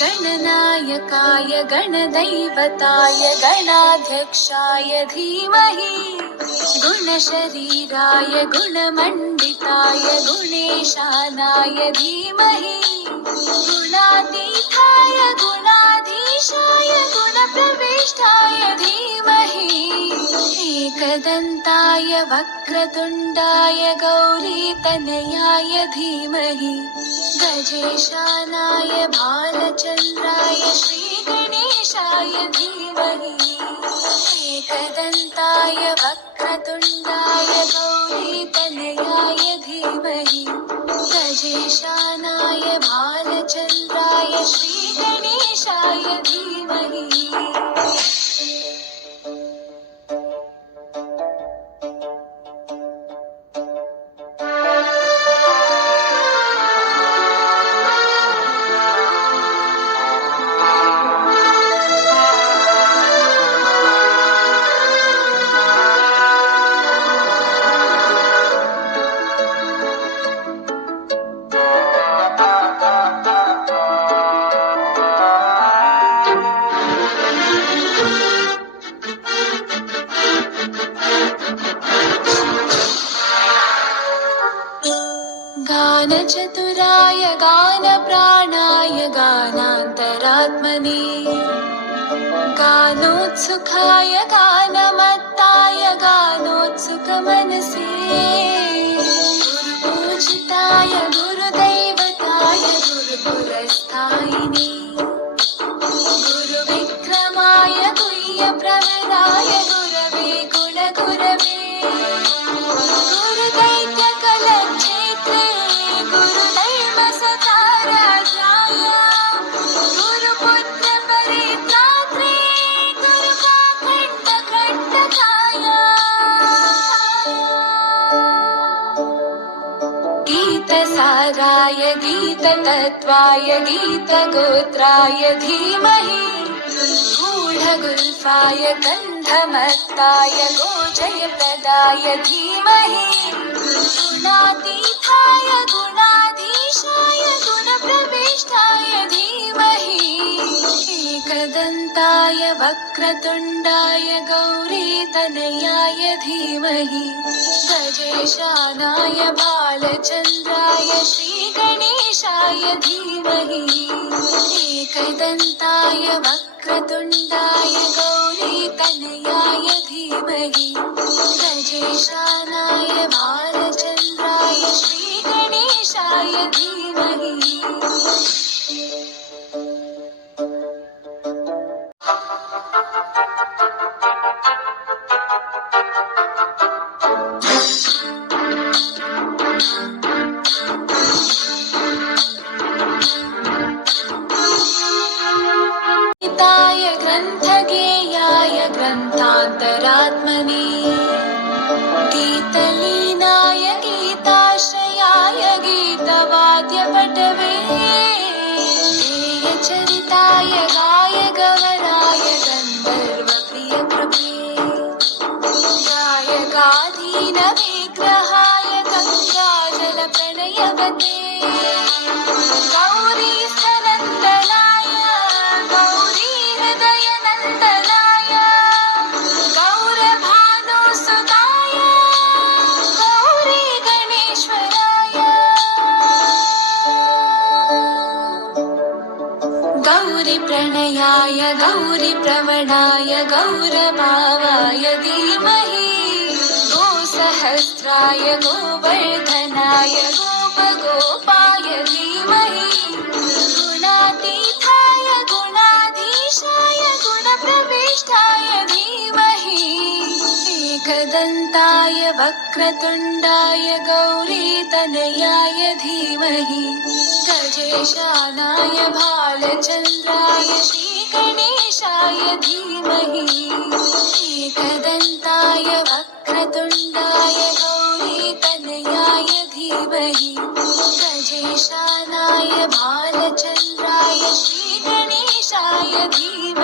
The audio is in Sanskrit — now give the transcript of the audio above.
गणनायकाय गणदैवताय गणाध्यक्षाय धीमहि गुणशरीराय गुणमण्डिताय गुणेशानाय धीमहि गुणातीताय गुणाधीशाय गुणप्रविष्टाय धीमहि एकदन्ताय वक्रतुण्डाय गौरीतनयाय धीमहि गजेशानाय भालचन्द्राय श्रीगणेशाय धीमहि एकदन्ताय वक्रतुण्डाय गौरीतनयाय धीमहि गजेशानाय भालचन्द्राय श्रीगणेशाय धीमहि। गानचतुराय गानप्राणाय गानान्तरात्मने गानोत्सुकाय गानमत्ताय गानोत्सुकमनसे गुरुपूजिताय गुरुदैवताय गुरुपुरस्थायिने गुरुविक्रमाय गुह्यप्रवराय गुरवे गुणगुरवे गुरुदैत्यकलक्षेत्रे गुरुदैवसखाराजाय गुरुपुत्रपरित्रात्रे गुरुकाकण्ठकण्टकाय गीतसाराय गीततत्त्वाय गीतगोत्राय धीमहि गूढगुल्फाय गन्धमत्ताय गोजयप्रदाय धीमहि गुणातीताय गुणाधीशाय गुणप्रविष्टाय धीमहि एकदन्ताय वक्रतुण्डाय गौरीतनयाय धीमहि गजेशानाय भालचन्द्राय श्रीगणेशाय धीमहि एकदन्ताय वक्रतुण्डाय गौरीतनयाय धीमहि गजेशानाय भालचन्द्राय श्रीगणेशाय धीमहि। ग्रन्थगेयाय ग्रन्थान्तरात्मने गीतलीनाय गीताश्रयाय गीतवाद्यपटवे गेयचरिताय गायगवराय गन्धर्वप्रियकृपे गायकाधीनविग्रहाय गङ्गाजलप्रणयवते गौरीस्थनन्दनाय गौरीहृदयनन्दनाय गौरभानुसुताय गौरीगणेश्वराय गौरीप्रणयाय गौरीप्रवणाय गौरभावाय धीमहि गोसहस्राय गोवर्धनाय गोपगोपाय धीमहि गुणातीताय गुणाधीशाय गुणप्रविष्टाय धीमहि एकदन्ताय वक्रतुण्डाय गौरीतनयाय धीमहि गजेशानाय भालचन्द्राय श्रीगणेशाय धीमहि एकदन्ताय वक्रतुण्डाय गौरीतनयाय धीमहि गजेशानाय भालचन्द्राय श्रीगणेशाय धीमहि।